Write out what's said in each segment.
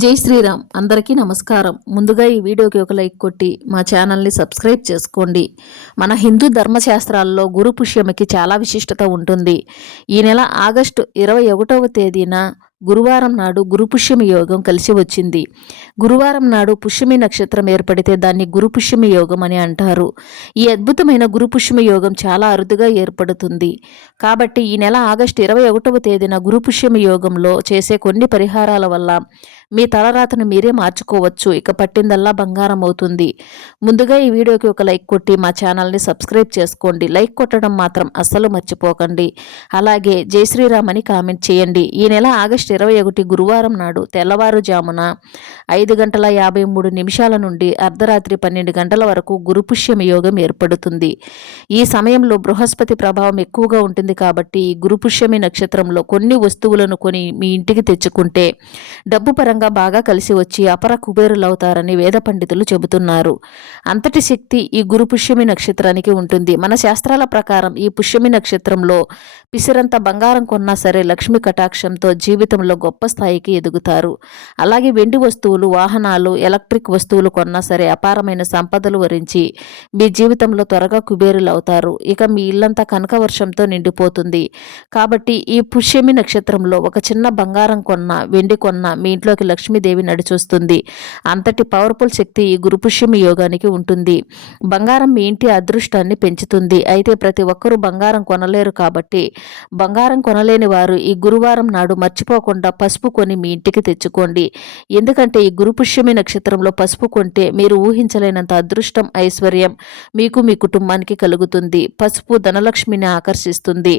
జై శ్రీరామ్. అందరికీ నమస్కారం. ముందుగా ఈ వీడియోకి ఒక లైక్ కొట్టి మా ఛానల్ని సబ్స్క్రైబ్ చేసుకోండి. మన హిందూ ధర్మశాస్త్రాల్లో గురు పుష్యమికి చాలా విశిష్టత ఉంటుంది. ఈ నెల ఆగస్టు ఇరవై ఒకటవ తేదీన గురువారం నాడు గురుపుష్యమి యోగం కలిసి వచ్చింది. గురువారం నాడు పుష్యమి నక్షత్రం ఏర్పడితే దాన్ని గురుపుష్యమి యోగం అని అంటారు. ఈ అద్భుతమైన గురుపుష్యమి యోగం చాలా అరుదుగా ఏర్పడుతుంది. కాబట్టి ఈ నెల ఆగస్టు ఇరవై ఒకటవ తేదీన గురుపుష్యమి యోగంలో చేసే కొన్ని పరిహారాల వల్ల మీ తలరాతను మీరే మార్చుకోవచ్చు. ఇక పట్టిందల్లా బంగారం అవుతుంది. ముందుగా ఈ వీడియోకి ఒక లైక్ కొట్టి మా ఛానల్ని సబ్స్క్రైబ్ చేసుకోండి. లైక్ కొట్టడం మాత్రం అస్సలు మర్చిపోకండి. అలాగే జై శ్రీరామ్ అని కామెంట్ చేయండి. ఈ నెల ఆగస్టు ఇరవై ఒకటి గురువారం నాడు తెల్లవారుజామున ఐదు గంటల యాభై మూడు నిమిషాల నుండి అర్ధరాత్రి పన్నెండు గంటల వరకు గురుపుష్యమి యోగం ఏర్పడుతుంది. ఈ సమయంలో బృహస్పతి ప్రభావం ఎక్కువగా ఉంటుంది కాబట్టి ఈ గురుపుష్యమి నక్షత్రంలో కొన్ని వస్తువులను కొని మీ ఇంటికి తెచ్చుకుంటే డబ్బు పరంగా పరంగా బాగా కలిసి వచ్చి అపర కుబేరులవుతారని వేద పండితులు చెబుతున్నారు. అంతటి శక్తి ఈ గురు పుష్యమి నక్షత్రానికి ఉంటుంది. మన శాస్త్రాల ప్రకారం ఈ పుష్యమి నక్షత్రంలో పిసిరంత బంగారం కొన్నా సరే లక్ష్మి కటాక్షంతో జీవితంలో గొప్ప స్థాయికి ఎదుగుతారు. అలాగే వెండి వస్తువులు వాహనాలు ఎలక్ట్రిక్ వస్తువులు కొన్నా సరే అపారమైన సంపదలు వరించి మీ జీవితంలో త్వరగా కుబేరులు అవుతారు ఇక మీ ఇల్లంతా కనక వర్షంతో నిండిపోతుంది. కాబట్టి ఈ పుష్యమి నక్షత్రంలో ఒక చిన్న బంగారం కొన్న వెండి కొన్న మీ ఇంట్లోకి లక్ష్మీదేవి నడిచొస్తుంది. అంతటి పవర్ఫుల్ శక్తి ఈ గురుపుష్యమి యోగానికి ఉంటుంది. బంగారం మీ ఇంటి అదృష్టాన్ని పెంచుతుంది. అయితే ప్రతి ఒక్కరూ బంగారం కొనలేరు కాబట్టి బంగారం కొనలేని వారు ఈ గురువారం నాడు మర్చిపోకుండా పసుపు కొని మీ ఇంటికి తెచ్చుకోండి. ఎందుకంటే ఈ గురుపుష్యమి నక్షత్రంలో పసుపు కొంటే మీరు ఊహించలేనంత అదృష్టం ఐశ్వర్యం మీకు మీ కుటుంబానికి కలుగుతుంది. పసుపు ధనలక్ష్మిని ఆకర్షిస్తుంది.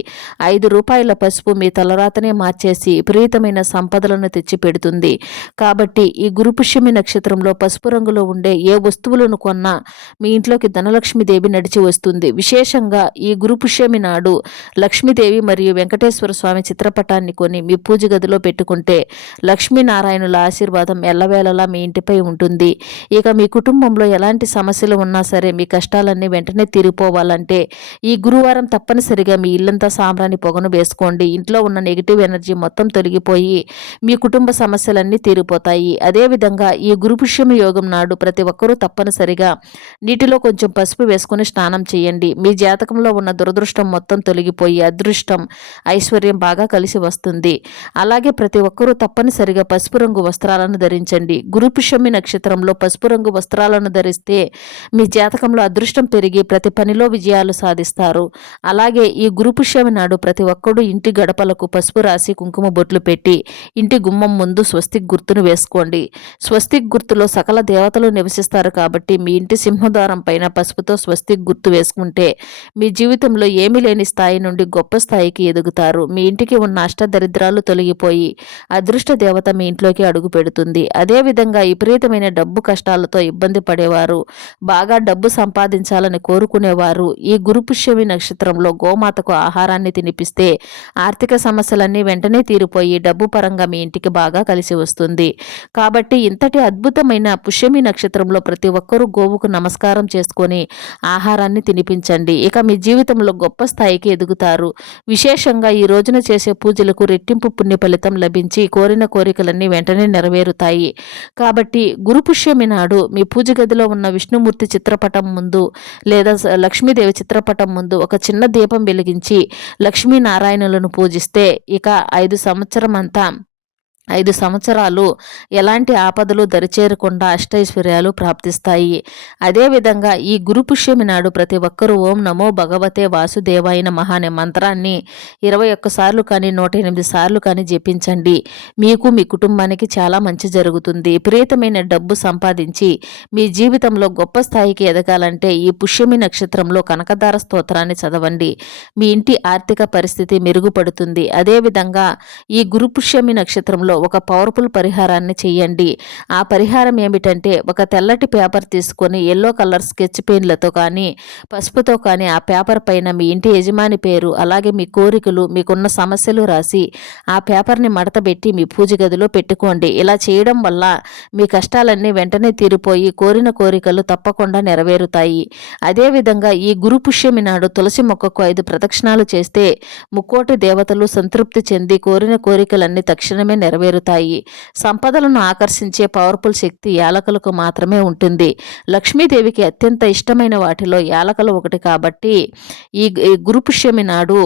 ఐదు రూపాయల పసుపు మీ తలరాతనే మార్చేసి విపరీతమైన సంపదలను తెచ్చిపెడుతుంది. కాబట్టి ఈ గురుపుష్యమి నక్షత్రంలో పసుపు రంగులో ఉండే ఏ వస్తువులను కొన్నా మీ ఇంట్లోకి ధనలక్ష్మీదేవి నడిచి వస్తుంది. విశేషంగా ఈ గురుపుష్యమి నాడు లక్ష్మీదేవి మరియు వెంకటేశ్వర స్వామి చిత్రపటాన్ని కొని మీ పూజ గదిలో పెట్టుకుంటే లక్ష్మీనారాయణుల ఆశీర్వాదం ఎల్లవేళలా మీ ఇంటిపై ఉంటుంది. ఇక మీ కుటుంబంలో ఎలాంటి సమస్యలు ఉన్నా సరే మీ కష్టాలన్నీ వెంటనే తీరిపోవాలంటే ఈ గురువారం తప్పనిసరిగా మీ ఇల్లంతా సాంబ్రాన్ని పొగను వేసుకోండి. ఇంట్లో ఉన్న నెగిటివ్ ఎనర్జీ మొత్తం తొలగిపోయి మీ కుటుంబ సమస్యలన్నీ తీరిపోతాయి. అదేవిధంగా ఈ గురుపుష్యమి యోగం నాడు ప్రతి ఒక్కరూ తప్పనిసరిగా నీటిలో కొంచెం పసుపు వేసుకుని స్నానం చేయండి. మీ జాతకంలో ఉన్న దురదృష్టం మొత్తం తొలగిపోయి అదృష్టం ఐశ్వర్యం బాగా కలిసి వస్తుంది. అలాగే ప్రతి ఒక్కరూ తప్పనిసరిగా పసుపు రంగు వస్త్రాలను ధరించండి. గురుపుష్యమి నక్షత్రంలో పసుపు రంగు వస్త్రాలను ధరిస్తే మీ జాతకంలో అదృష్టం పెరిగి ప్రతి పనిలో విజయాలు సాధిస్తారు. అలాగే ఈ గురుపుష్యమి నాడు ప్రతి ఒక్కరూ ఇంటి గడపలకు పసుపు రాసి కుంకుమ బొట్లు పెట్టి ఇంటి గుమ్మం ముందు స్వస్తిక్ గుర్తును వేసుకోండి. స్వస్తిక్ గుర్తులో సకల దేవతలు నివసిస్తారు కాబట్టి మీ ఇంటి సింహద్వారం పైన పసుపుతో స్వస్తిక్ గుర్తు వేసుకుంటే మీ జీవితంలో ఏమీ లేని స్థాయి నుండి గొప్ప స్థాయికి ఎదుగుతారు. మీ ఇంటికి ఉన్న అష్టదరిద్రాలు తొలగిపోయి అదృష్ట దేవత మీ ఇంట్లోకి అడుగు పెడుతుంది. అదేవిధంగా విపరీతమైన డబ్బు కష్టాలతో ఇబ్బంది పడేవారు బాగా డబ్బు సంపాదించాలని కోరుకునేవారు. ఈ గురుపుష్యమి నక్షత్రంలో గోమాతకు ఆహారాన్ని తినిపిస్తే ఆర్థిక సమస్యలన్నీ వెంటనే తీరిపోయి డబ్బు పరంగా మీ ఇంటికి బాగా కలిసి వస్తుంది. కాబట్టి ఇంతటి అద్భుతమైన పుష్యమి నక్షత్రంలో ప్రతి ఒక్కరూ గోవుకు నమస్కారం చేసుకొని ఆహారాన్ని తినిపించండి. ఇక మీ జీవితంలో గొప్ప స్థాయికి ఎదుగుతారు. విశేషంగా ఈ రోజున చేసే పూజలకు రెట్టింపు పుణ్య ఫలితం లభించి కోరిన కోరికలన్నీ వెంటనే నెరవేరుతాయి. కాబట్టి గురు పుష్యమి నాడు మీ పూజ గదిలో ఉన్న విష్ణుమూర్తి చిత్రపటం ముందు లేదా లక్ష్మీదేవి చిత్రపటం ముందు ఒక చిన్న దీపం వెలిగించి లక్ష్మీనారాయణులను పూజిస్తే ఇక ఐదు సంవత్సరం అంతా ఐదు సంవత్సరాలు ఎలాంటి ఆపదలు దరిచేరకుండా అష్టైశ్వర్యాలు ప్రాప్తిస్తాయి. అదేవిధంగా ఈ గురుపుష్యమి నాడు ప్రతి ఒక్కరూ ఓం నమో భగవతే వాసుదేవాయన మహా అనే మంత్రాన్ని ఇరవై ఒక్కసార్లు కానీ నూట ఎనిమిది సార్లు కానీ జపించండి. మీకు మీ కుటుంబానికి చాలా మంచి జరుగుతుంది. విపరీతమైన డబ్బు సంపాదించి మీ జీవితంలో గొప్ప స్థాయికి ఎదగాలంటే ఈ పుష్యమి నక్షత్రంలో కనకదార స్తోత్రాన్ని చదవండి. మీ ఇంటి ఆర్థిక పరిస్థితి మెరుగుపడుతుంది. అదేవిధంగా ఈ గురుపుష్యమి నక్షత్రంలో ఒక పవర్ఫుల్ పరిహారాన్ని చేయండి. ఆ పరిహారం ఏమిటంటే ఒక తెల్లటి పేపర్ తీసుకొని ఎల్లో కలర్ స్కెచ్ పెన్లతో కానీ పసుపుతో కానీ ఆ పేపర్ పైన మీ ఇంటి యజమాని పేరు అలాగే మీ కోరికలు మీకున్న సమస్యలు రాసి ఆ పేపర్ని మడతబెట్టి మీ పూజ గదిలో పెట్టుకోండి. ఇలా చేయడం వల్ల మీ కష్టాలన్నీ వెంటనే తీరిపోయి కోరిన కోరికలు తప్పకుండా నెరవేరుతాయి. అదేవిధంగా ఈ గురు పుష్యమి నాడు తులసి మొక్కకు ఐదు ప్రదక్షిణాలు చేస్తే ముక్కోటి దేవతలు సంతృప్తి చెంది కోరిన కోరికలన్నీ తక్షణమే నెరవేరు నెరవేరుతాయి సంపదలను ఆకర్షించే పవర్ఫుల్ శక్తి యాలకులకు మాత్రమే ఉంటుంది. లక్ష్మీదేవికి అత్యంత ఇష్టమైన వాటిలో యాలకలు ఒకటి కాబట్టి ఈ గురుపుష్యమి నాడు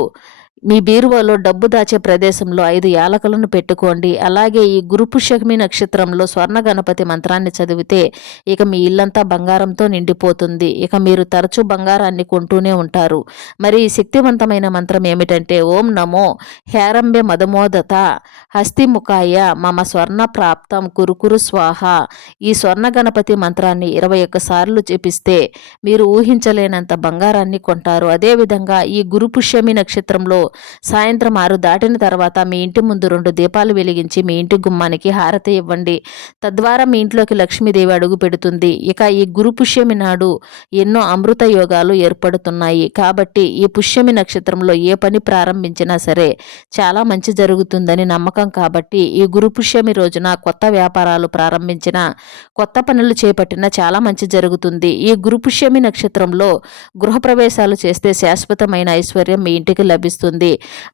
మీ బీరువాలో డబ్బు దాచే ప్రదేశంలో ఐదు యాలకులను పెట్టుకోండి. అలాగే ఈ గురుపుష్యమి నక్షత్రంలో స్వర్ణ గణపతి మంత్రాన్ని చదివితే ఇక మీ ఇల్లంతా బంగారంతో నిండిపోతుంది. ఇక మీరు తరచూ బంగారాన్ని కొంటూనే ఉంటారు. మరి ఈ శక్తివంతమైన మంత్రం ఏమిటంటే ఓం నమో హేరంబె మదమోదత హస్తిముఖాయ మమ స్వర్ణ ప్రాప్తం కురుకురు స్వాహ. ఈ స్వర్ణ గణపతి మంత్రాన్ని ఇరవై సార్లు జపిస్తే మీరు ఊహించలేనంత బంగారాన్ని కొంటారు. అదేవిధంగా ఈ గురుపుష్యమి నక్షత్రంలో సాయంత్రం ఆరు దాటిన తర్వాత మీ ఇంటి ముందు రెండు దీపాలు వెలిగించి మీ ఇంటి గుమ్మానికి హారతి ఇవ్వండి. తద్వారా మీ ఇంట్లోకి లక్ష్మీదేవి అడుగు పెడుతుంది. ఇక ఈ గురు పుష్యమి నాడు ఎన్నో అమృత యోగాలు ఏర్పడుతున్నాయి. కాబట్టి ఈ పుష్యమి నక్షత్రంలో ఏ పని ప్రారంభించినా సరే చాలా మంచి జరుగుతుందని నమ్మకం కాబట్టి ఈ గురు పుష్యమి రోజున కొత్త వ్యాపారాలు ప్రారంభించిన కొత్త పనులు చేపట్టిన చాలా మంచి జరుగుతుంది. ఈ గురు పుష్యమి నక్షత్రంలో గృహప్రవేశాలు చేస్తే శాశ్వతమైన ఐశ్వర్యం మీ ఇంటికి లభిస్తుంది.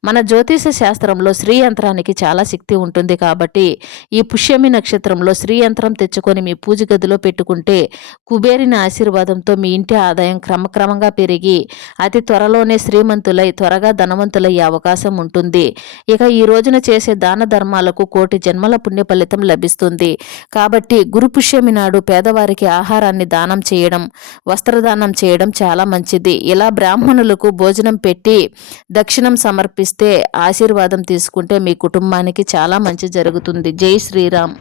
మన జ్యోతిష శాస్త్రంలో శ్రీ యంత్రానికి చాలా శక్తి ఉంటుంది కాబట్టి ఈ పుష్యమి నక్షత్రంలో శ్రీ యంత్రం తెచ్చుకొని మీ పూజ గదిలో పెట్టుకుంటే కుబేరిన ఆశీర్వాదంతో మీ ఇంటి ఆదాయం క్రమక్రమంగా పెరిగి అతి త్వరలోనే శ్రీమంతులై త్వరగా ధనవంతులయ్యే అవకాశం ఉంటుంది. ఇక ఈ రోజున చేసే దాన ధర్మాలకు కోటి జన్మల పుణ్య ఫలితం లభిస్తుంది. కాబట్టి గురు పుష్యమి నాడు పేదవారికి ఆహారాన్ని దానం చేయడం వస్త్రదానం చేయడం చాలా మంచిది. ఇలా బ్రాహ్మణులకు భోజనం పెట్టి దక్షిణం సమర్పిస్తే ఆశీర్వాదం తీసుకుంటే మీ కుటుంబానికి చాలా మంచి జరుగుతుంది. జై శ్రీరామ్.